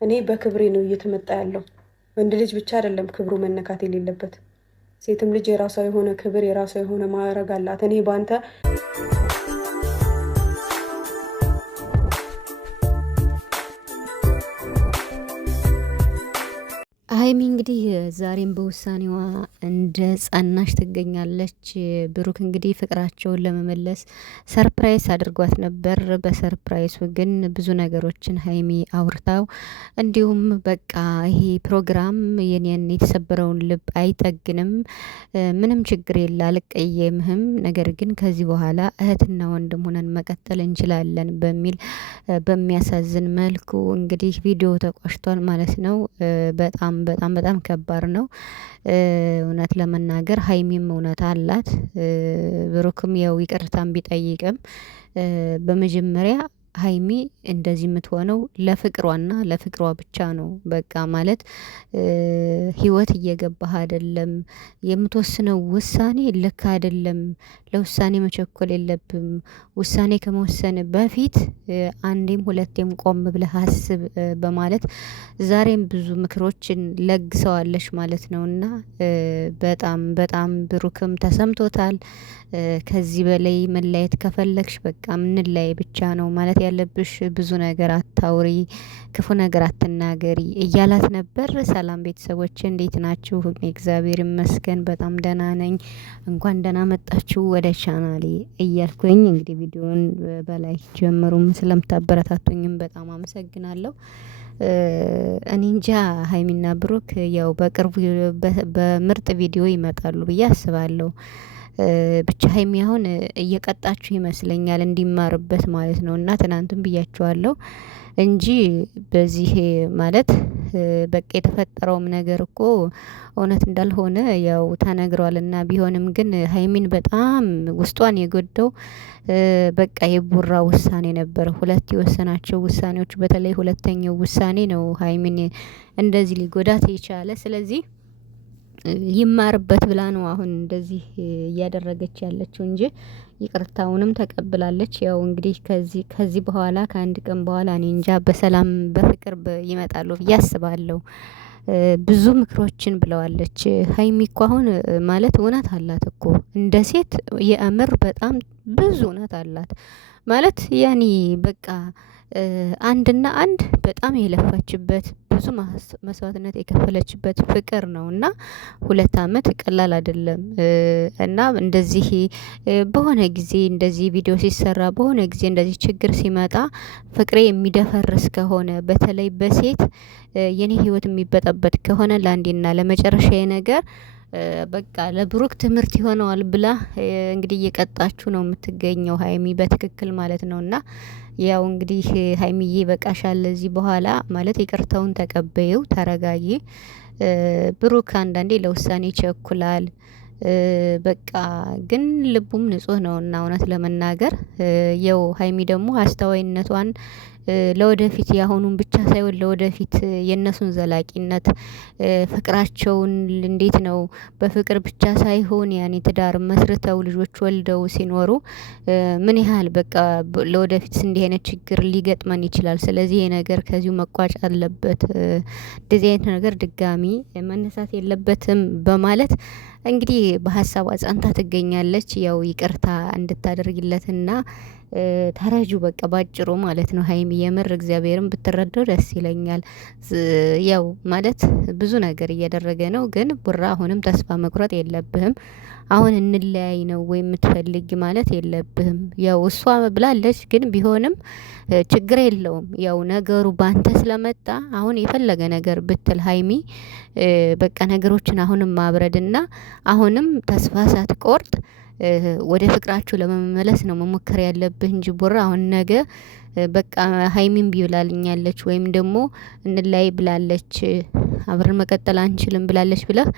እኔ በክብሬ ነው እየተመጣ ያለው። ወንድ ልጅ ብቻ አይደለም ክብሩ መነካት የሌለበት፣ ሴትም ልጅ የራሷ የሆነ ክብር የራሷ የሆነ ማዕረግ አላት። እኔ በአንተ ሀይሚ እንግዲህ ዛሬም በውሳኔዋ እንደ ጸናሽ ትገኛለች። ብሩክ እንግዲህ ፍቅራቸውን ለመመለስ ሰርፕራይዝ አድርጓት ነበር። በሰርፕራይሱ ግን ብዙ ነገሮችን ሀይሚ አውርታው እንዲሁም በቃ ይሄ ፕሮግራም የኔን የተሰበረውን ልብ አይጠግንም፣ ምንም ችግር የለ አልቀየምህም፣ ነገር ግን ከዚህ በኋላ እህትና ወንድም ሆነን መቀጠል እንችላለን በሚል በሚያሳዝን መልኩ እንግዲህ ቪዲዮ ተቋሽቷል ማለት ነው። በጣም በጣም በጣም ከባድ ነው። እውነት ለመናገር ሀይሚም እውነት አላት። ብሩክም ያው ይቅርታም ቢጠይቅም በመጀመሪያ ሀይሚ እንደዚህ የምትሆነው ለፍቅሯና ለፍቅሯ ብቻ ነው። በቃ ማለት ህይወት እየገባህ አይደለም፣ የምትወስነው ውሳኔ ልክ አይደለም፣ ለውሳኔ መቸኮል የለብም። ውሳኔ ከመወሰን በፊት አንዴም ሁለቴም ቆም ብለህ አስብ በማለት ዛሬም ብዙ ምክሮችን ለግሰዋለች ማለት ነውና በጣም በጣም ብሩክም ተሰምቶታል። ከዚህ በላይ መለየት ከፈለግሽ በቃ ምንለያይ ብቻ ነው ማለት ያለብሽ፣ ብዙ ነገር አታውሪ፣ ክፉ ነገር አትናገሪ እያላት ነበር። ሰላም ቤተሰቦች እንዴት ናችሁ? እግዚአብሔር ይመስገን በጣም ደህና ነኝ። እንኳን ደህና መጣችሁ ወደ ቻናሌ እያልኩኝ እንግዲህ ቪዲዮውን በላይ ጀምሩም ስለምታበረታቱኝም በጣም አመሰግናለሁ። እኔ እንጃ ሀይሚና ብሩክ ያው በቅርቡ በምርጥ ቪዲዮ ይመጣሉ ብዬ አስባለሁ። ብቻ ሀይሚ አሁን እየቀጣችሁ ይመስለኛል እንዲማርበት ማለት ነው። እና ትናንትም ብያችኋለሁ እንጂ በዚህ ማለት በቃ የተፈጠረውም ነገር እኮ እውነት እንዳልሆነ ያው ተነግሯልና ቢሆንም ግን ሀይሚን በጣም ውስጧን የጎዳው በቃ የቡራ ውሳኔ ነበር። ሁለት የወሰናቸው ውሳኔዎች በተለይ ሁለተኛው ውሳኔ ነው ሀይሚን እንደዚህ ሊጎዳት የቻለ። ስለዚህ ይማርበት ብላ ነው አሁን እንደዚህ እያደረገች ያለችው እንጂ ይቅርታውንም ተቀብላለች። ያው እንግዲህ ከዚህ በኋላ ከአንድ ቀን በኋላ እኔ እንጃ በሰላም በፍቅር ይመጣሉ ብዬ አስባለሁ። ብዙ ምክሮችን ብለዋለች ሀይሚ እኮ አሁን ማለት እውነት አላት እኮ እንደ ሴት የእምር በጣም ብዙ እውነት አላት ማለት ያኒ በቃ አንድና አንድ በጣም የለፋችበት ብዙ መስዋዕትነት የከፈለችበት ፍቅር ነው እና 2 አመት ቀላል አይደለም። እና እንደዚህ በሆነ ጊዜ እንደዚህ ቪዲዮ ሲሰራ በሆነ ጊዜ እንደዚህ ችግር ሲመጣ ፍቅሬ የሚደፈርስ ከሆነ በተለይ በሴት የኔ ህይወት የሚበጠበጥ ከሆነ ለአንዴና ለመጨረሻ ነገር በቃ ለብሩክ ትምህርት ይሆነዋል ብላ እንግዲህ እየቀጣችሁ ነው የምትገኘው ሀይሚ በትክክል ማለት ነውና ያው እንግዲህ ሀይሚዬ በቃሻል ለዚህ በኋላ ማለት ይቅርታውን ተቀበይው፣ ተረጋጊ። ብሩክ አንዳንዴ ለውሳኔ ይቸኩላል። በቃ ግን ልቡም ንጹህ ነውና እውነት ለመናገር ያው ሀይሚ ደግሞ አስተዋይነቷን ለወደፊት ያሁኑን ብቻ ሳይሆን ለወደፊት የነሱን ዘላቂነት ፍቅራቸውን እንዴት ነው በፍቅር ብቻ ሳይሆን ያኔ ትዳር መስርተው ልጆች ወልደው ሲኖሩ ምን ያህል በቃ ለወደፊት እንዲህ አይነት ችግር ሊገጥመን ይችላል። ስለዚህ ይሄ ነገር ከዚሁ መቋጫ አለበት፣ እንደዚህ አይነት ነገር ድጋሚ መነሳት የለበትም በማለት እንግዲህ በሀሳቧ ጸንታ ትገኛለች። ያው ይቅርታ እንድታደርግለትና ተረጁ በቃ ባጭሩ ማለት ነው። ሀይሚ የምር እግዚአብሔርን ብትረዳው ደስ ይለኛል። ያው ማለት ብዙ ነገር እያደረገ ነው፣ ግን ቡራ አሁንም ተስፋ መቁረጥ የለብህም። አሁን እንለያይ ነው ወይ የምትፈልግ ማለት የለብህም። ያው እሷ ብላለች፣ ግን ቢሆንም ችግር የለውም። ያው ነገሩ ባንተ ስለመጣ አሁን የፈለገ ነገር ብትል ሀይሚ በቃ ነገሮችን አሁንም ማብረድና አሁንም ተስፋ ሳትቆርጥ ወደ ፍቅራችሁ ለመመለስ ነው መሞከር ያለብህ እንጂ ቡራ አሁን ነገ በቃ ሀይሚን ቢብላልኛለች ወይም ደግሞ እንላይ ብላለች አብረን መቀጠል አንችልም ብላለች ብለህ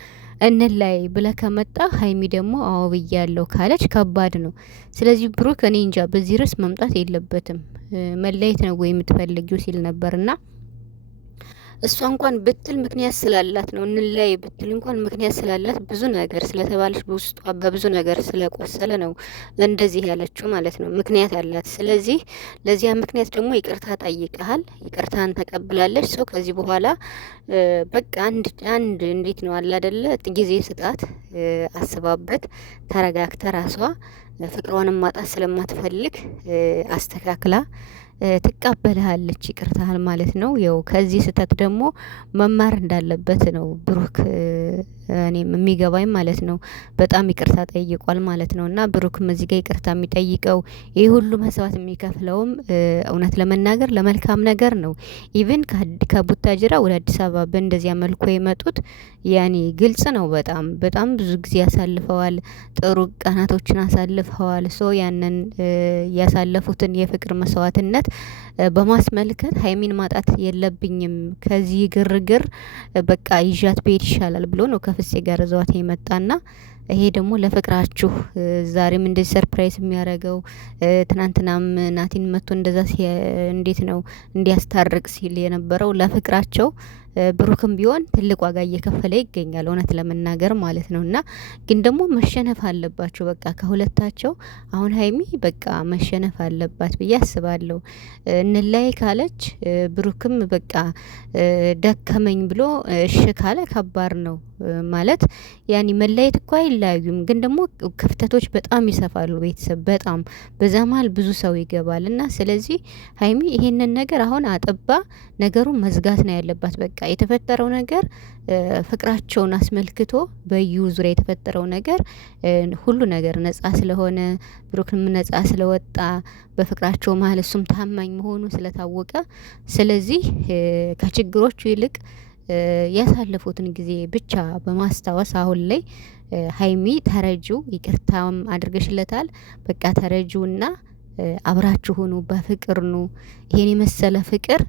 እንላይ ብለህ ከመጣ ሀይሚ ደግሞ አዎ ብያለሁ ካለች ከባድ ነው። ስለዚህ ብሩክ እኔ እንጃ በዚህ ርዕስ መምጣት የለበትም። መለየት ነው ወይ የምትፈልጊው ሲል ነበርና እሷ እንኳን ብትል ምክንያት ስላላት ነው። እንለያይ ብትል እንኳን ምክንያት ስላላት ብዙ ነገር ስለተባለች በውስጧ በብዙ ነገር ስለቆሰለ ነው እንደዚህ ያለችው ማለት ነው። ምክንያት አላት። ስለዚህ ለዚያ ምክንያት ደግሞ ይቅርታ ጠይቀሃል፣ ይቅርታን ተቀብላለች። ሰው ከዚህ በኋላ በቃ አንድ እንዴት ነው አለ አይደለ፣ ጊዜ ስጣት፣ አስባበት፣ ተረጋግተ ራሷ ፍቅሯንም ማጣት ስለማትፈልግ አስተካክላ ትቀበልሃለች፣ ይቅርታሃል ማለት ነው። ያው ከዚህ ስህተት ደግሞ መማር እንዳለበት ነው ብሩክ እኔም የሚገባኝ ማለት ነው። በጣም ይቅርታ ጠይቋል ማለት ነው። እና ብሩክም እዚህ ጋር ይቅርታ የሚጠይቀው ይህ ሁሉ መስዋዕት የሚከፍለውም እውነት ለመናገር ለመልካም ነገር ነው። ኢቭን ከቡታጅራ ወደ አዲስ አበባ በእንደዚያ መልኩ የመጡት ያኔ ግልጽ ነው። በጣም በጣም ብዙ ጊዜ ያሳልፈዋል፣ ጥሩ ቀናቶችን አሳልፈዋል። ሶ ያንን ያሳለፉትን የፍቅር መስዋዕትነት በማስመልከት ሀይሚን ማጣት የለብኝም ከዚህ ግርግር በቃ ይዣት ብሄድ ይሻላል ብሎ ነው ከፍሴ ጋር ዘዋት የመጣና ይሄ ደግሞ ለፍቅራችሁ ዛሬም እንደዚህ ሰርፕራይዝ የሚያደርገው ትናንትናም ናቲን መጥቶ እንደዛ እንዴት ነው እንዲያስታርቅ ሲል የነበረው ለፍቅራቸው ብሩክም ቢሆን ትልቅ ዋጋ እየከፈለ ይገኛል፣ እውነት ለመናገር ማለት ነው። እና ግን ደግሞ መሸነፍ አለባቸው በቃ ከሁለታቸው። አሁን ሀይሚ በቃ መሸነፍ አለባት ብዬ አስባለሁ። እንላይ ካለች ብሩክም በቃ ደከመኝ ብሎ እሺ ካለ ከባድ ነው ማለት ያኔ መለየት እኮ አይለያዩም፣ ግን ደግሞ ክፍተቶች በጣም ይሰፋሉ። ቤተሰብ በጣም በዛ መሀል ብዙ ሰው ይገባል እና ስለዚህ ሀይሚ ይሄንን ነገር አሁን አጥባ ነገሩን መዝጋት ነው ያለባት። በቃ የተፈጠረው ነገር ፍቅራቸውን አስመልክቶ በዩ ዙሪያ የተፈጠረው ነገር ሁሉ ነገር ነጻ ስለሆነ ብሩክም ነጻ ስለወጣ በፍቅራቸው መሀል እሱም ታማኝ መሆኑ ስለታወቀ ስለዚህ ከችግሮቹ ይልቅ ያሳለፉትን ጊዜ ብቻ በማስታወስ አሁን ላይ ሀይሚ ተረጂው ይቅርታም አድርገሽለታል። በቃ ተረጂውና አብራችሁ ሆኑ፣ በፍቅር ኑ። ይሄን የመሰለ ፍቅር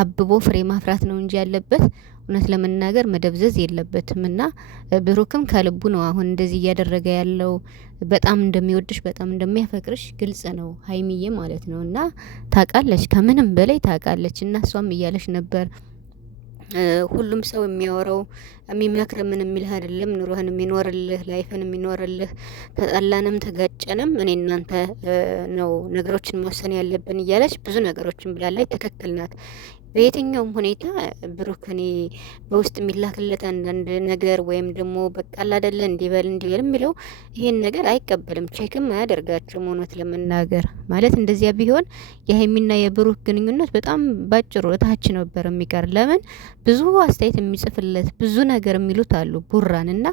አብቦ ፍሬ ማፍራት ነው እንጂ ያለበት እውነት ለመናገር መደብዘዝ የለበትም። እና ብሩክም ከልቡ ነው አሁን እንደዚህ እያደረገ ያለው። በጣም እንደሚወድሽ በጣም እንደሚያፈቅርሽ ግልጽ ነው ሀይሚዬ ማለት ነው። እና ታውቃለች፣ ከምንም በላይ ታውቃለች። እና እሷም እያለች ነበር ሁሉም ሰው የሚያወራው የሚመክር ምን የሚልህ አይደለም፣ ኑሮህን የሚኖርልህ ላይፍን የሚኖርልህ፣ ተጣላንም ተጋጨንም እኔ እናንተ ነው ነገሮችን መወሰን ያለብን እያለች ብዙ ነገሮችን ብላለች። ትክክል ናት። በየትኛውም ሁኔታ ብሩክ እኔ በውስጥ የሚላክለት አንዳንድ ነገር ወይም ደግሞ በቃል አይደለ እንዲበል የሚለው ይሄን ነገር አይቀበልም፣ ቼክም አያደርጋቸውም። እውነት ለመናገር ማለት እንደዚያ ቢሆን የሀይሚና የብሩክ ግንኙነት በጣም ባጭሩ እታች ነበር የሚቀር። ለምን ብዙ አስተያየት የሚጽፍለት ብዙ ነገር የሚሉት አሉ ቡራን እና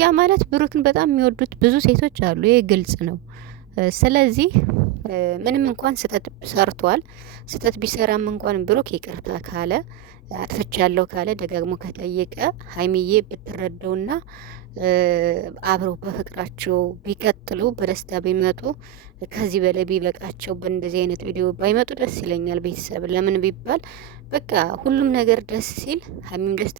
ያ ማለት ብሩክን በጣም የሚወዱት ብዙ ሴቶች አሉ። ይሄ ግልጽ ነው። ስለዚህ ምንም እንኳን ስህተት ሰርቷል፣ ስህተት ቢሰራም እንኳን ብሩክ ይቅርታ ካለ አጥፍቻለሁ ካለ ደጋግሞ ከጠየቀ ሀይሚዬ ብትረዳውና አብረው በፍቅራቸው ቢቀጥሉ በደስታ ቢመጡ ከዚህ በላይ ቢበቃቸው በእንደዚህ አይነት ቪዲዮ ባይመጡ ደስ ይለኛል። ቤተሰብ ለምን ቢባል በቃ ሁሉም ነገር ደስ ሲል ሀይሚም ደስ